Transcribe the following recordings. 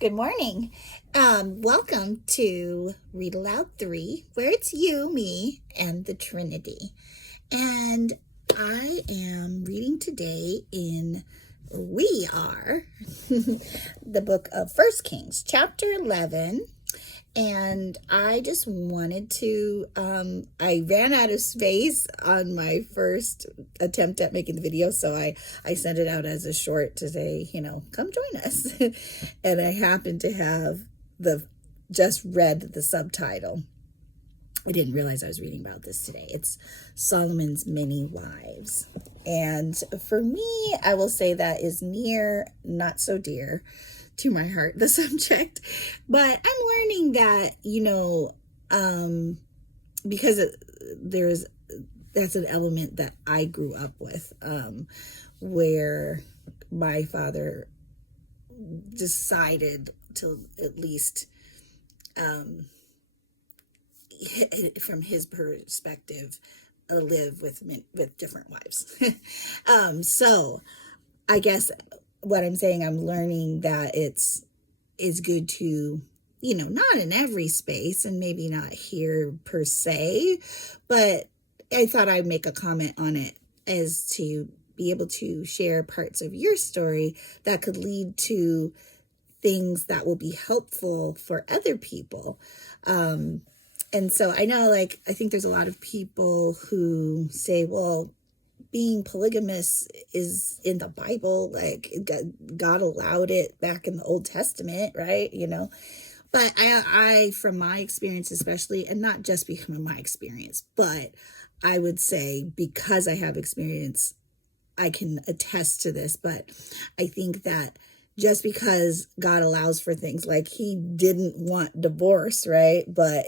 Good morning. Welcome to Read Aloud 3, where it's you, me, and the Trinity. And I am reading today we are the book of First Kings, chapter 11. And I just wanted to, I ran out of space on my first attempt at making the video, so I sent it out as a short to say, come join us. And I happened to have just read the subtitle. I didn't realize I was reading about this today. It's Solomon's Many Wives. And for me, I will say that is near, not so dear to my heart, the subject. But I'm learning that, because that's an element that I grew up with, where my father decided to at least, from his perspective, live with different wives. So I guess what I'm saying, I'm learning that it's good to, not in every space and maybe not here per se, but I thought I'd make a comment on it as to be able to share parts of your story that could lead to things that will be helpful for other people. And so I know, I think there's a lot of people who say, well, being polygamous is in the Bible, God allowed it back in the Old Testament, right? But I, from my experience especially, and not just because of my experience, but I would say because I have experience, I can attest to this. But I think that just because God allows for things, like he didn't want divorce, right? But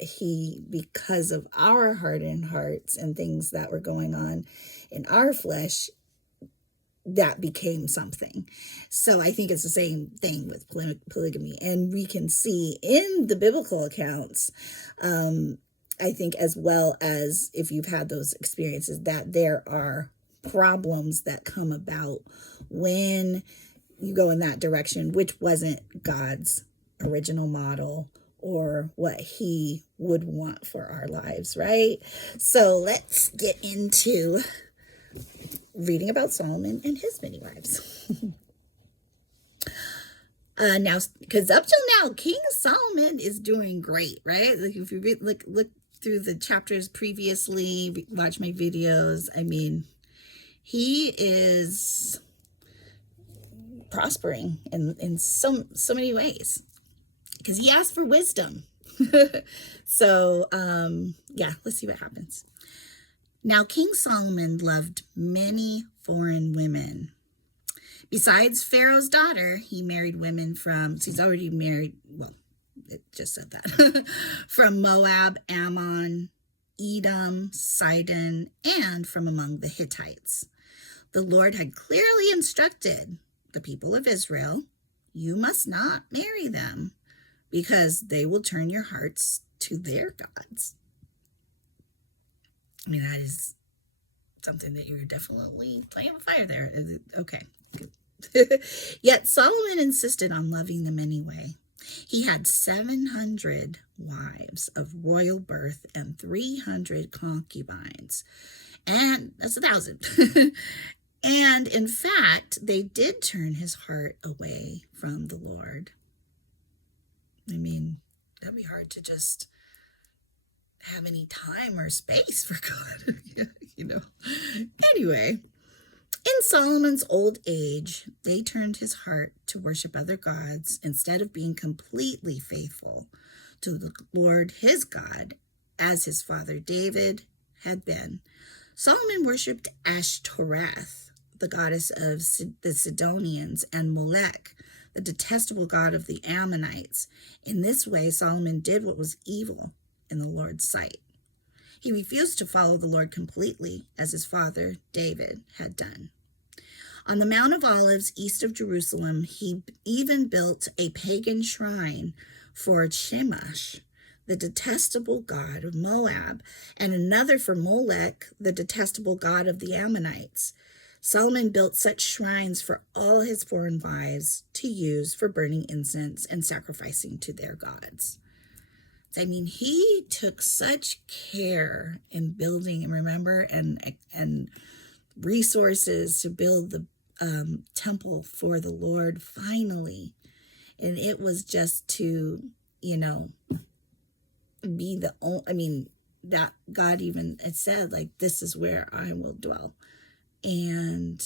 because of our hardened hearts and things that were going on in our flesh, that became something. So I think it's the same thing with polygamy. And we can see in the biblical accounts, I think, as well as if you've had those experiences, that there are problems that come about when you go in that direction, which wasn't God's original model or what he would want for our lives, right? So let's get into reading about Solomon and his many wives. Now, because up till now, King Solomon is doing great, right? If you look through the chapters previously, watch my videos, I mean, he is prospering in so many ways because he asked for wisdom. So yeah, let's see what happens. Now King Solomon loved many foreign women. Besides Pharaoh's daughter, he married women he's already married, well, it just said that, from Moab, Ammon, Edom, Sidon, and from among the Hittites. The Lord had clearly instructed the people of Israel, you must not marry them because they will turn your hearts to their gods. I mean, that is something that you're definitely playing with fire there. Okay. Yet Solomon insisted on loving them anyway. He had 700 wives of royal birth and 300 concubines. And that's 1,000. And in fact, they did turn his heart away from the Lord. I mean, that'd be hard to just have any time or space for God, Anyway, in Solomon's old age, they turned his heart to worship other gods instead of being completely faithful to the Lord his God, as his father David had been. Solomon worshipped Ashtoreth, the goddess of the Sidonians, and Molech, the detestable god of the Ammonites. In this way, Solomon did what was evil in the Lord's sight. He refused to follow the Lord completely, as his father David had done. On the Mount of Olives, east of Jerusalem, he even built a pagan shrine for Chemosh, the detestable god of Moab, and another for Molech, the detestable god of the Ammonites. Solomon built such shrines for all his foreign wives to use for burning incense and sacrificing to their gods. I mean, he took such care in building, and remember, and resources to build the temple for the Lord finally. And it was just to, be the only, that God even had said, like, this is where I will dwell. And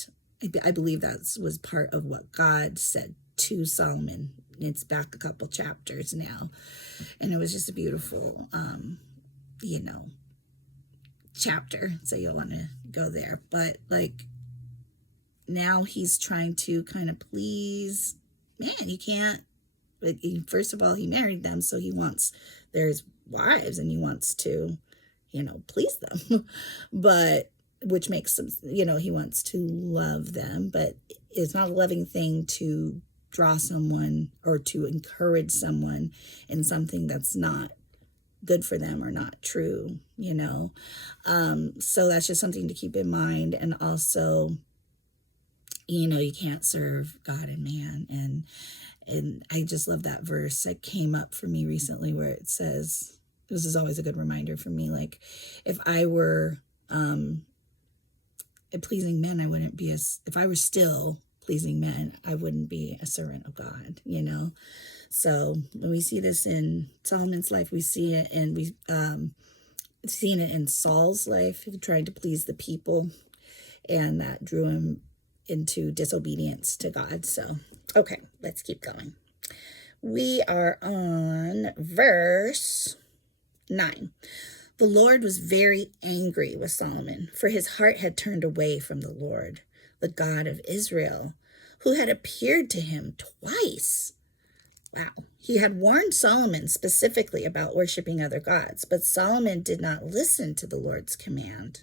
I believe that was part of what God said to Solomon. It's back a couple chapters now. And it was just a beautiful, chapter. So you'll want to go there. But like, now he's trying to kind of please, you can't, like, first of all, he married them. So there's wives and he wants to, please them. But which makes them, he wants to love them, but it's not a loving thing to draw someone or to encourage someone in something that's not good for them or not true, so that's just something to keep in mind. And also, you can't serve God and man. And I just love that verse that came up for me recently where it says, this is always a good reminder for me, like, if I were pleasing men, if I were still pleasing men, I wouldn't be a servant of God, So when we see this in Solomon's life, we see it, and we've seen it in Saul's life, trying to please the people, and that drew him into disobedience to God. So, okay, let's keep going. We are on verse 9. The Lord was very angry with Solomon, for his heart had turned away from the Lord, the God of Israel, who had appeared to him twice. Wow. He had warned Solomon specifically about worshiping other gods, but Solomon did not listen to the Lord's command.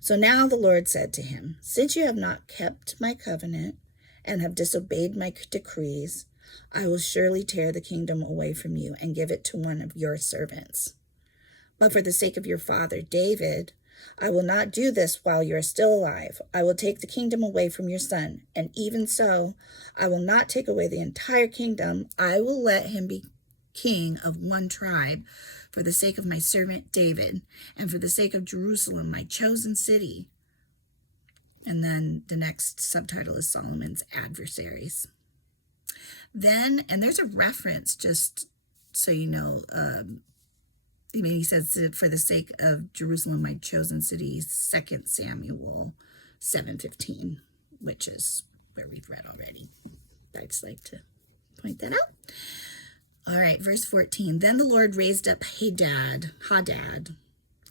So now the Lord said to him, since you have not kept my covenant and have disobeyed my decrees, I will surely tear the kingdom away from you and give it to one of your servants. But for the sake of your father David, I will not do this while you are still alive. I will take the kingdom away from your son, and even so, I will not take away the entire kingdom. I will let him be king of one tribe for the sake of my servant David, and for the sake of Jerusalem, my chosen city. And then the next subtitle is Solomon's adversaries. Then, and there's a reference, just so you know, he says, for the sake of Jerusalem, my chosen city, 2 Samuel 7:15, which is where we've read already. But I'd just like to point that out. All right, verse 14. Then the Lord raised up Hadad,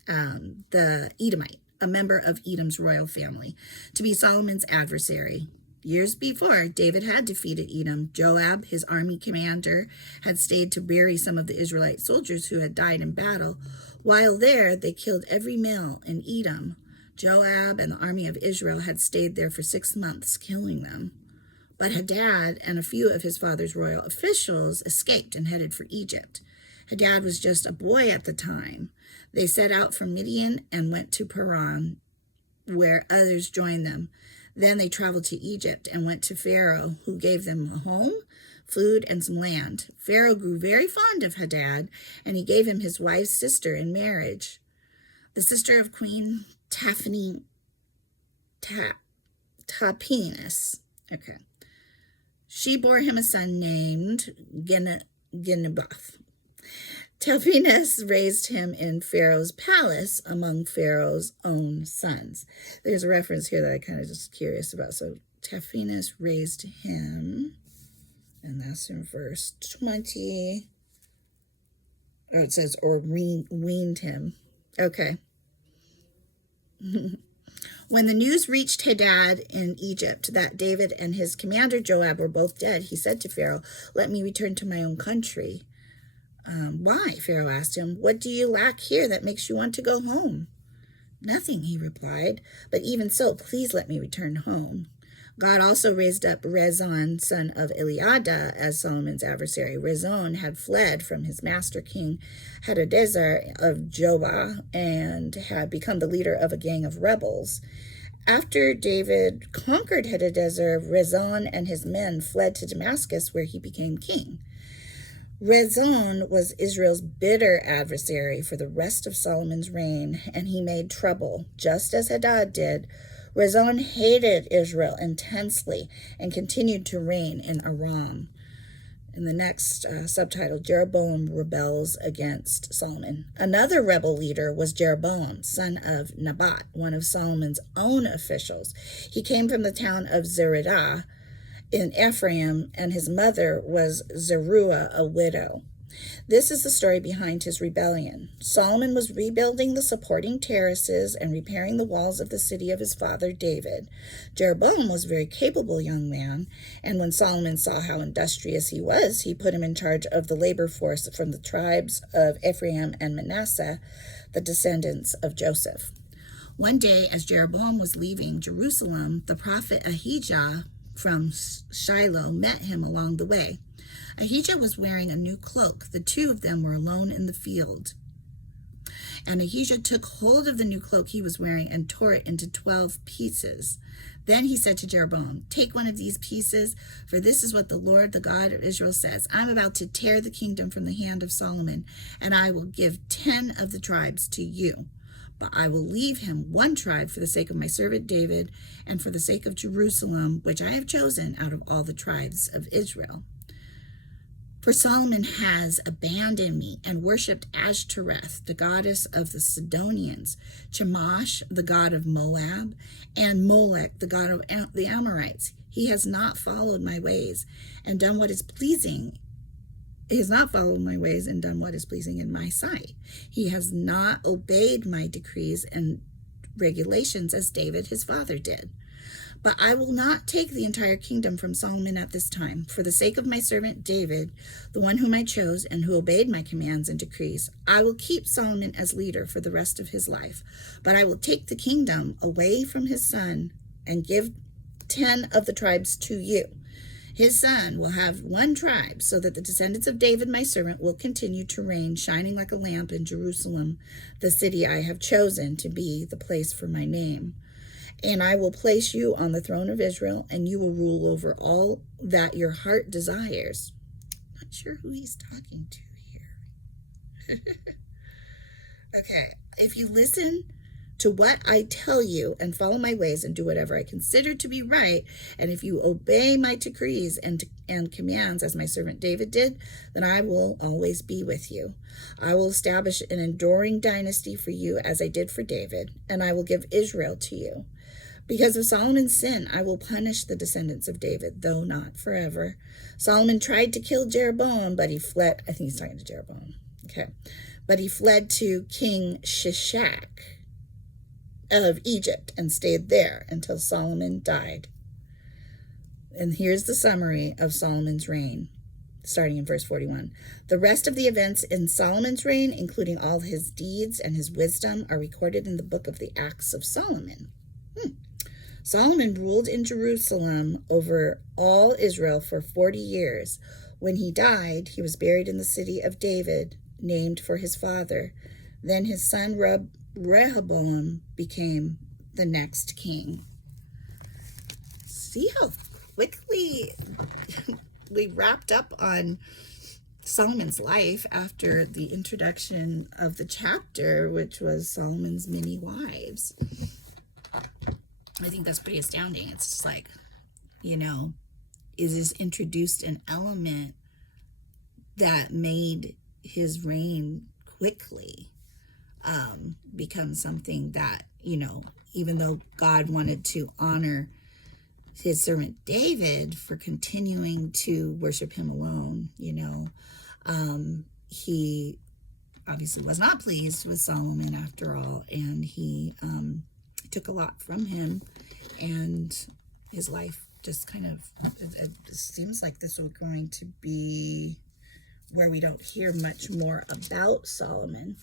the Edomite, a member of Edom's royal family, to be Solomon's adversary. Years before, David had defeated Edom. Joab, his army commander, had stayed to bury some of the Israelite soldiers who had died in battle. While there, they killed every male in Edom. Joab and the army of Israel had stayed there for 6 months, killing them. But Hadad and a few of his father's royal officials escaped and headed for Egypt. Hadad was just a boy at the time. They set out from Midian and went to Paran, where others joined them. Then they traveled to Egypt and went to Pharaoh, who gave them a home, food, and some land. Pharaoh grew very fond of Hadad, and he gave him his wife's sister in marriage, the sister of Queen Tahpenes. Okay. She bore him a son named Genubath. Tahpenes raised him in Pharaoh's palace among Pharaoh's own sons. There's a reference here that I kind of just curious about. So Tahpenes raised him, and that's in verse 20. Oh, it says, or weaned him. Okay. When the news reached Hadad in Egypt that David and his commander Joab were both dead, he said to Pharaoh, "Let me return to my own country." Why? Pharaoh asked him. "What do you lack here that makes you want to go home?" "Nothing," he replied, "but even so, please let me return home." God also raised up Rezon, son of Eliada, as Solomon's adversary. Rezon had fled from his master, King Hadadezer of Jobah, and had become the leader of a gang of rebels. After David conquered Hadadezer, Rezon and his men fled to Damascus, where he became king. Rezon was Israel's bitter adversary for the rest of Solomon's reign, and he made trouble, just as Hadad did. Rezon hated Israel intensely and continued to reign in Aram. In the next subtitle, Jeroboam rebels against Solomon. Another rebel leader was Jeroboam, son of Nebat, one of Solomon's own officials. He came from the town of Zeredah in Ephraim, and his mother was Zeruiah, a widow. This is the story behind his rebellion. Solomon was rebuilding the supporting terraces and repairing the walls of the city of his father David. Jeroboam was a very capable young man, and when Solomon saw how industrious he was, he put him in charge of the labor force from the tribes of Ephraim and Manasseh, the descendants of Joseph. One day, as Jeroboam was leaving Jerusalem, the prophet Ahijah from Shiloh met him along the way. Ahijah was wearing a new cloak. The two of them were alone in the field. And Ahijah took hold of the new cloak he was wearing and tore it into 12 pieces. Then he said to Jeroboam, "Take one of these pieces, for this is what the Lord, the God of Israel, says. I'm about to tear the kingdom from the hand of Solomon, and I will give 10 of the tribes to you. But I will leave him one tribe for the sake of my servant David and for the sake of Jerusalem, which I have chosen out of all the tribes of Israel. For Solomon has abandoned me and worshipped Ashtoreth, the goddess of the Sidonians, Chemosh, the god of Moab, and Molech, the god of the Amorites. He has not followed my ways and done what is pleasing. He has not followed my ways and done what is pleasing in my sight. He has not obeyed my decrees and regulations as David his father did. But I will not take the entire kingdom from Solomon at this time. For the sake of my servant David, the one whom I chose and who obeyed my commands and decrees, I will keep Solomon as leader for the rest of his life. But I will take the kingdom away from his son and give 10 of the tribes to you. His son will have one tribe, so that the descendants of David, my servant, will continue to reign, shining like a lamp in Jerusalem, the city I have chosen to be the place for my name. And I will place you on the throne of Israel, and you will rule over all that your heart desires." Not sure who he's talking to here. Okay, if you listen to what I tell you and follow my ways and do whatever I consider to be right, and if you obey my decrees and commands as my servant David did, then I will always be with you. I will establish an enduring dynasty for you as I did for David, and I will give Israel to you. Because of Solomon's sin, I will punish the descendants of David, though not forever. Solomon tried to kill Jeroboam, but he fled. I think he's talking to Jeroboam. Okay. But he fled to King Shishak of Egypt and stayed there until Solomon died. And here's the summary of Solomon's reign, starting in verse 41. The rest of the events in Solomon's reign, including all his deeds and his wisdom, are recorded in the book of the Acts of Solomon. Solomon ruled in Jerusalem over all Israel for 40 years. When he died, he was buried in the city of David, named for his father. Then his son Rehoboam became the next king. See how quickly we wrapped up on Solomon's life after the introduction of the chapter, which was Solomon's many wives. I think that's pretty astounding. It's just like, is this introduced an element that made his reign quickly become something that, even though God wanted to honor his servant David for continuing to worship him alone, he obviously was not pleased with Solomon after all, and he took a lot from him, and his life just kind of, it seems like this was going to be where we don't hear much more about Solomon,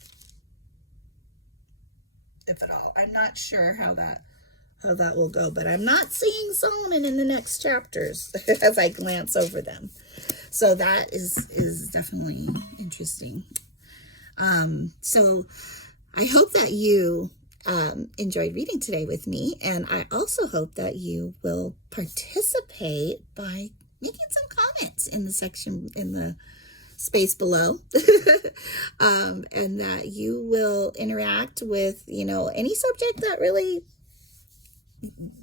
if at all. I'm not sure how that will go, but I'm not seeing Solomon in the next chapters as I glance over them. So that is definitely interesting. So I hope that you enjoyed reading today with me. And I also hope that you will participate by making some comments in the section, in the space below, and that you will interact with, any subject that really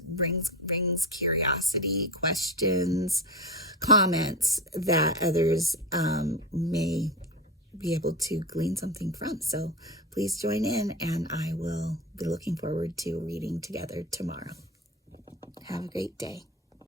brings curiosity, questions, comments that others may be able to glean something from. So please join in, and I will be looking forward to reading together tomorrow. Have a great day.